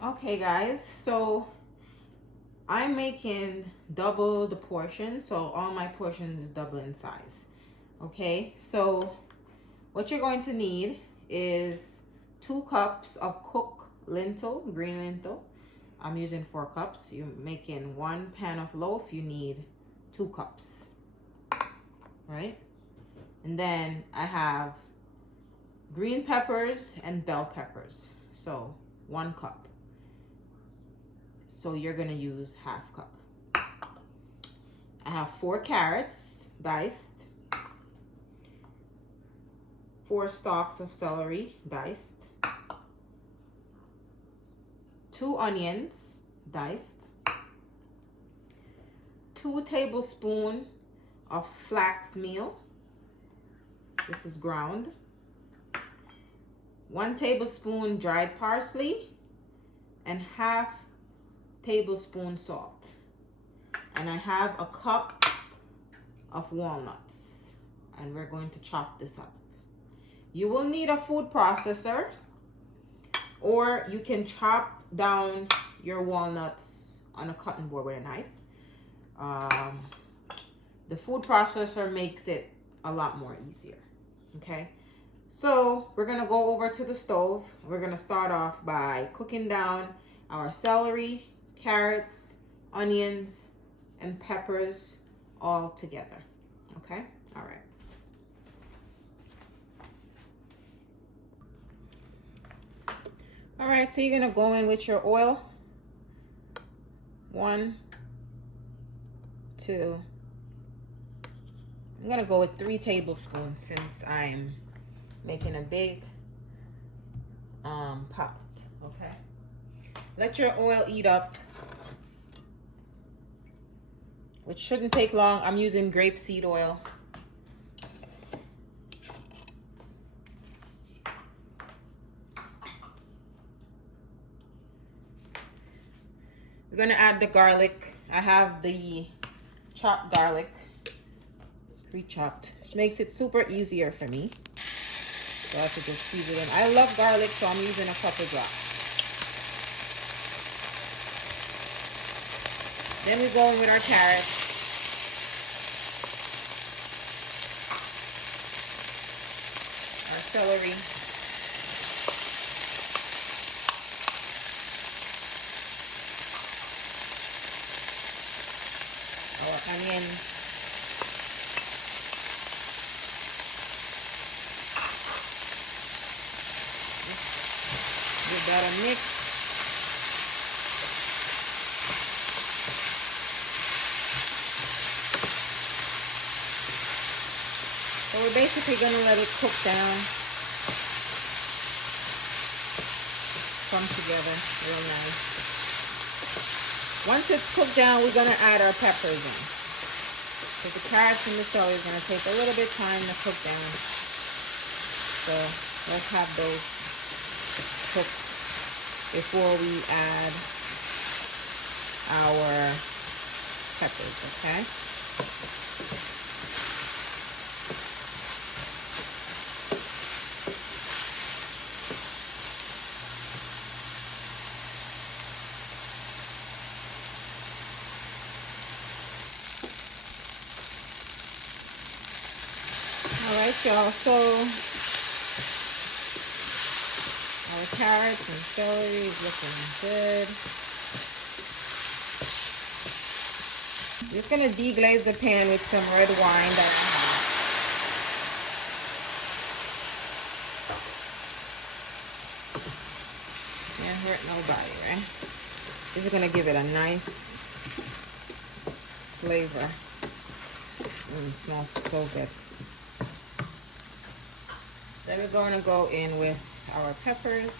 Okay guys, so I'm making double the portion, so all my portions is double in size. Okay, so what you're going to need is 2 cups of cooked lentil, green lentil. I'm using 4 cups. You're making 1 pan of loaf, you need 2 cups, right? And then I have green peppers and bell peppers, so 1 cup. So you're gonna use half cup. I have 4 carrots diced, 4 stalks of celery diced, 2 onions diced, 2 tablespoons of flaxmeal. This is ground. 1 tablespoon dried parsley and half tablespoon salt. And I have a cup of walnuts, and we're going to chop this up. You will need a food processor, or you can chop down your walnuts on a cutting board with a knife. The food processor makes it a lot more easier. Okay, so we're gonna go over to the stove. We're gonna start off by cooking down our celery, carrots, onions, and peppers all together. Okay, all right. All right, so you're gonna go in with your oil. 1, 2. I'm gonna go with 3 tablespoons since I'm making a big pot. Okay, let your oil heat up, which shouldn't take long. I'm using grapeseed oil. We're gonna add the garlic. I have the chopped garlic, pre-chopped, which makes it super easier for me. So I have to just squeeze it in. I love garlic, so I'm using a couple drops. Then we go in with our carrots. Our celery. Our onions. Give that a mix. So we're basically gonna let it cook down, come together real nice. Once it's cooked down, we're gonna add our peppers in. So the carrots and the celery is gonna take a little bit of time to cook down. So let's have those cook before we add our peppers, okay? All right, y'all, so our carrots and celery is looking good. I'm just gonna deglaze the pan with some red wine that I have. Can't hurt nobody, right? This is gonna give it a nice flavor. It smells so good. Then we're going to go in with our peppers.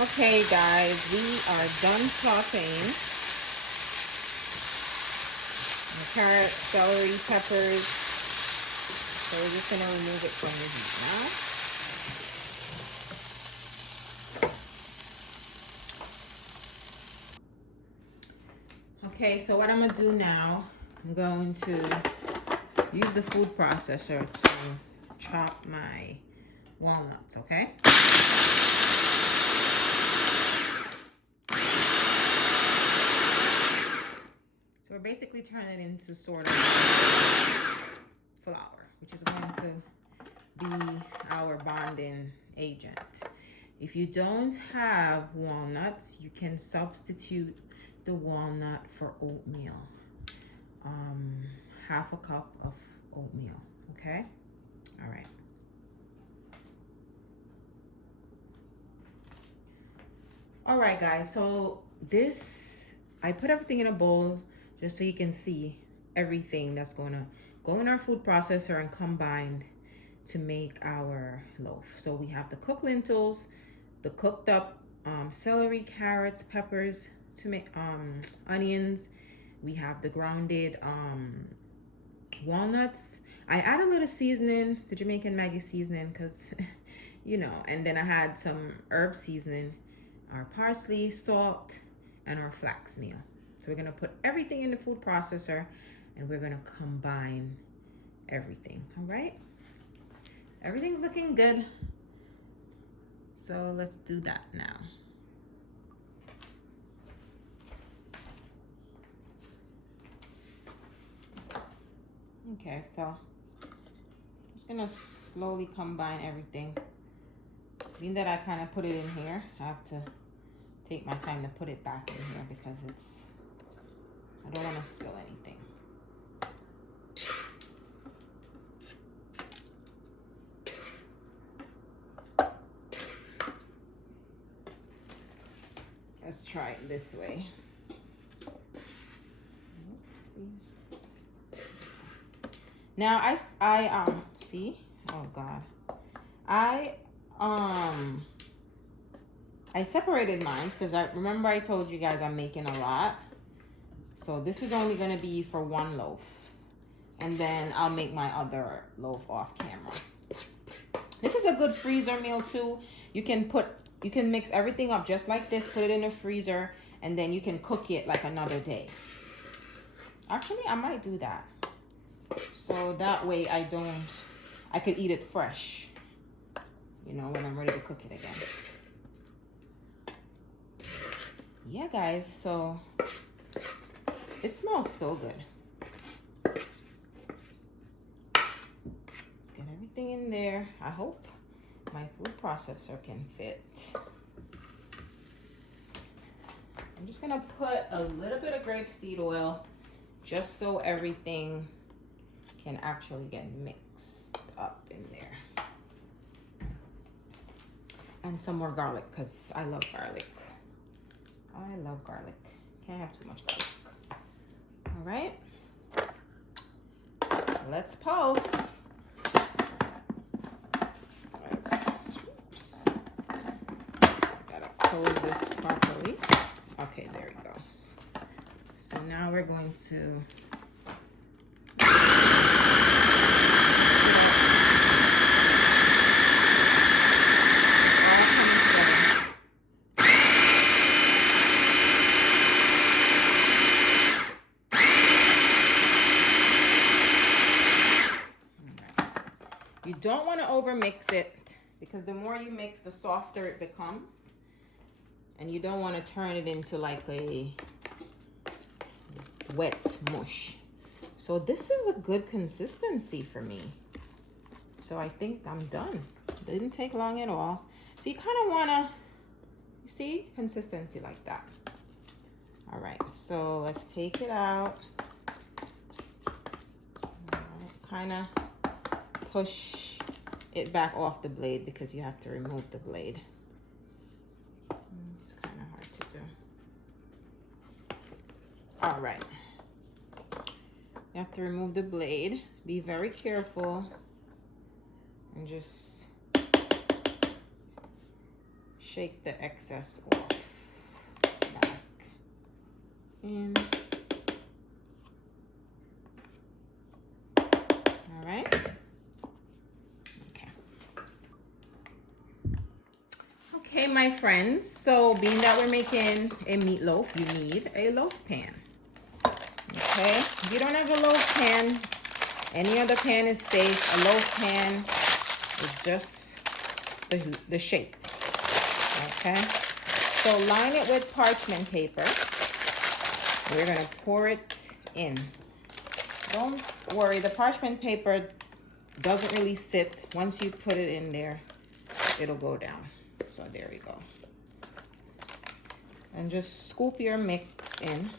Okay guys, we are done sauteing the carrot, celery, peppers. So we're just going to remove it from the heat now. Okay, so what I'm gonna do now, I'm going to use the food processor to chop my walnuts, okay? So we're basically turning it into sort of flour, which is going to be our bonding agent. If you don't have walnuts, you can substitute the walnut for oatmeal. Half a cup of oatmeal, okay? All right. All right, guys, so I put everything in a bowl just so you can see everything that's gonna go in our food processor and combined to make our loaf. So we have the cooked lentils, the cooked up celery, carrots, peppers, onions. We have the grounded walnuts. I add a little seasoning, the Jamaican Maggie seasoning, because you know, and then I had some herb seasoning, our parsley, salt, and our flaxmeal. So we're gonna put everything in the food processor and we're gonna combine everything, all right? Everything's looking good. So let's do that now. Okay, so I'm just gonna slowly combine everything. Being that I kind of put it in here, I have to take my time to put it back in here because I don't want to spill anything. Let's try it this way. Oopsie. Now I see. Oh God, I separated mine because I remember I told you guys I'm making a lot. So this is only gonna be for one loaf, and then I'll make my other loaf off camera. This is a good freezer meal too. You can mix everything up just like this, put it in the freezer, and then you can cook it like another day. Actually, I might do that. So that way I could eat it fresh, you know, when I'm ready to cook it again. Yeah, guys, so it smells so good. Let's get everything in there. I hope my food processor can fit. I'm just gonna put a little bit of grapeseed oil just so everything can actually get mixed up in there. And some more garlic because I love garlic. I love garlic. Can't have too much garlic. All right. Let's pulse. Gotta close this properly. Okay, there it goes. So now we're going to You don't want to over mix it because the more you mix, the softer it becomes. And you don't want to turn it into like a wet mush. So this is a good consistency for me. So I think I'm done. Didn't take long at all. So you kind of want to, you see, consistency like that. All right, so let's take it out. Kind of push it back off the blade because you have to remove the blade. It's kind of hard to do. All right. You have to remove the blade. Be very careful and just shake the excess off. Back in. All right. Okay, my friends, so being that we're making a meatloaf, you need a loaf pan. Okay, if you don't have a loaf pan, any other pan is safe. A loaf pan is just the shape. Okay, so line it with parchment paper. We're gonna pour it in. Don't worry, the parchment paper doesn't really sit. Once you put it in there, it'll go down. So there we go. And just scoop your mix in.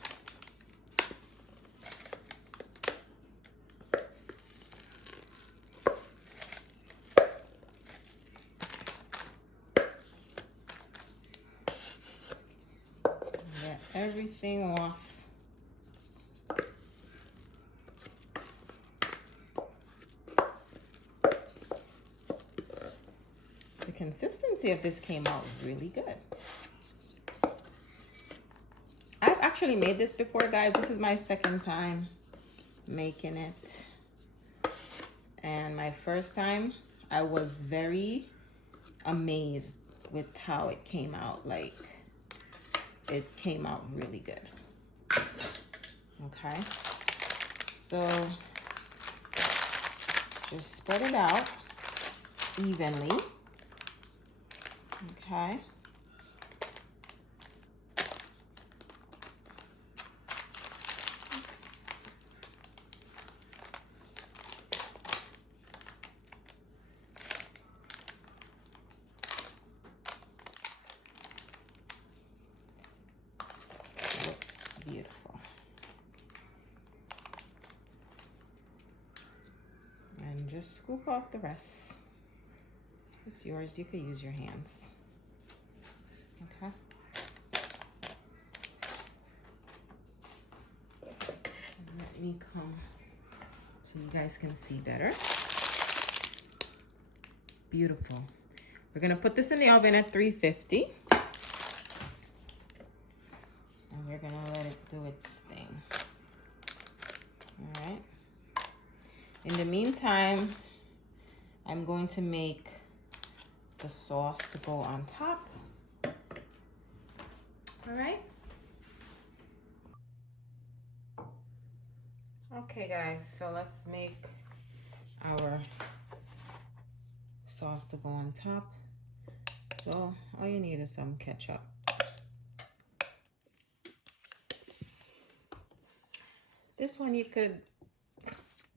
Get everything off. The consistency of this came out really good. I've actually made this before, guys. This is my second time making it. And my first time, I was very amazed with how it came out. Like, it came out really good. Okay. So, just spread it out evenly. Okay. Looks beautiful. And just scoop off the rest. It's yours. You could use your hands. Okay. And let me come so you guys can see better. Beautiful. We're gonna put this in the oven at 350. And we're gonna let it do its thing. All right. In the meantime, I'm going to make the sauce to go on top. All right. Okay, guys, so let's make our sauce to go on top. So all you need is some ketchup. This one you could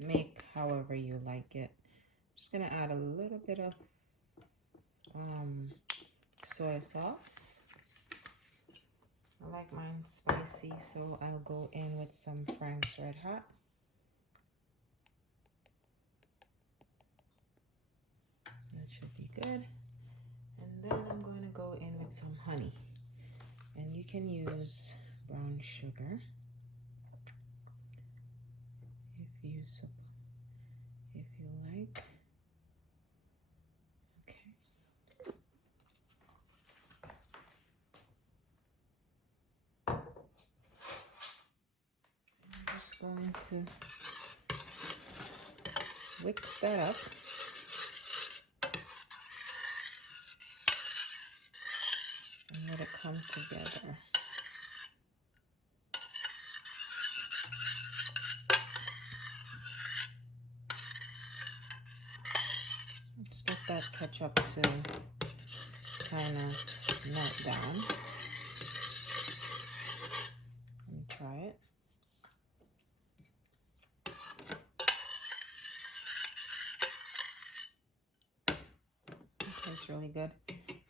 make however you like it. I'm just gonna add a little bit of soy sauce. I like mine spicy, so I'll go in with some Frank's Red Hot. That should be good. And then I'm going to go in with some honey. And you can use brown sugar if you like. Okay. I'm just going to whisk that up. And let it come together. Just get that ketchup to kind of melt down. Let me try it. It tastes really good.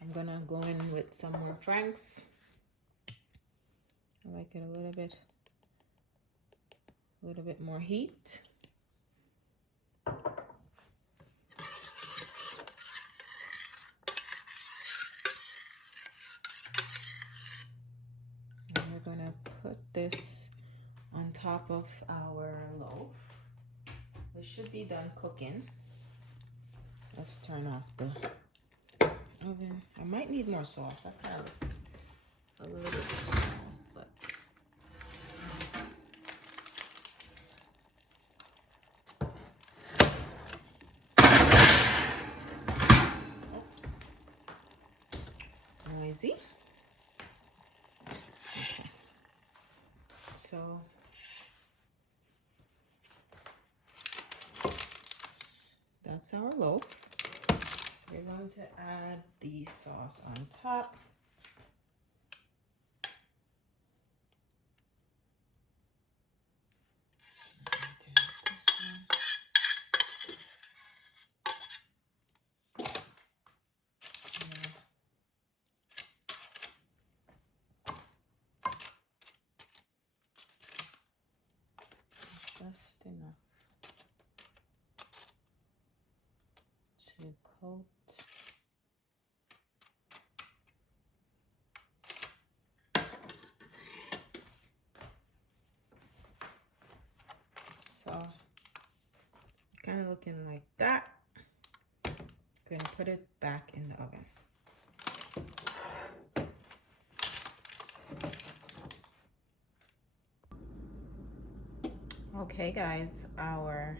I'm gonna go in with some more Frank's. I like it a little bit more heat. And we're gonna put this on top of our loaf. It should be done cooking. Let's turn off the oven. I might need more sauce. I kind of a little bit small, but oops, noisy. Okay. So That's our loaf. So we're going to add the sauce on top. Just enough to coat. So kind of looking like that. Going to put it back in the oven. Okay guys, our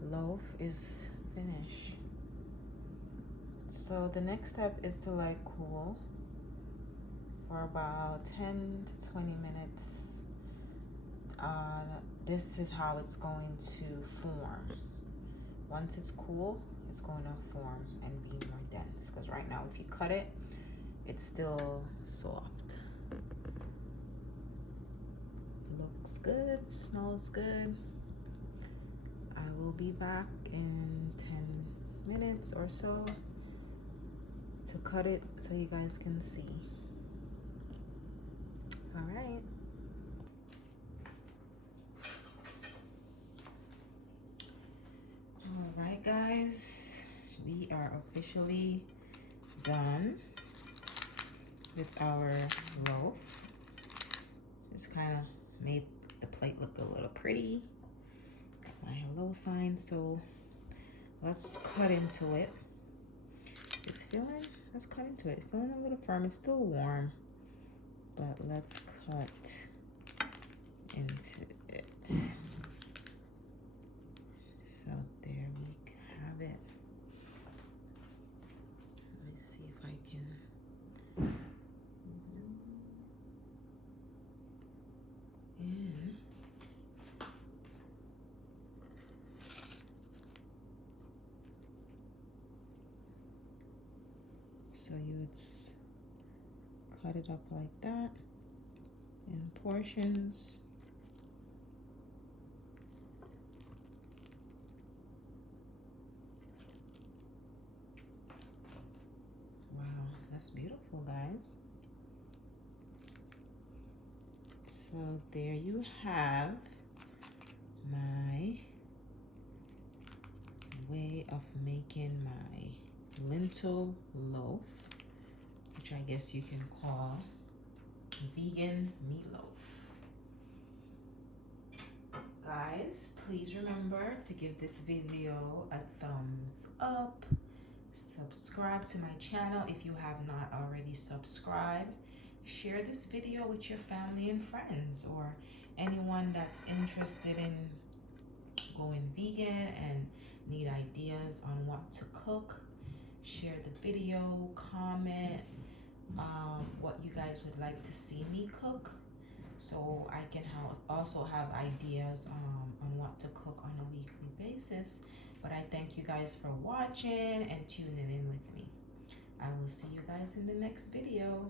loaf is finished. So the next step is to let it cool for about 10 to 20 minutes. This is how it's going to form. Once it's cool, it's going to form and be more dense, because right now if you cut it, it's still soft. Looks good, smells good. I will be back in 10 minutes or so to cut it so you guys can see. All right. All right, guys, we are officially done with our loaf. Just kind of made the plate look a little pretty. Got my hello sign, so let's cut into it. Let's cut into it. It's feeling a little firm. It's still warm, but let's cut into it. So there we have it. Let me see if I can zoom in. So you would cut it up like that in portions. Wow, that's beautiful, guys. So there you have my way of making my lentil loaf, which I guess you can call vegan meatloaf. Guys, please remember to give this video a thumbs up. Subscribe to my channel if you have not already subscribed. Share this video with your family and friends, or anyone that's interested in going vegan and need ideas on what to cook. Share the video, comment what you guys would like to see me cook, so I can also have ideas on what to cook on a weekly basis. But I thank you guys for watching and tuning in with me. I will see you guys in the next video.